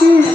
Jesus.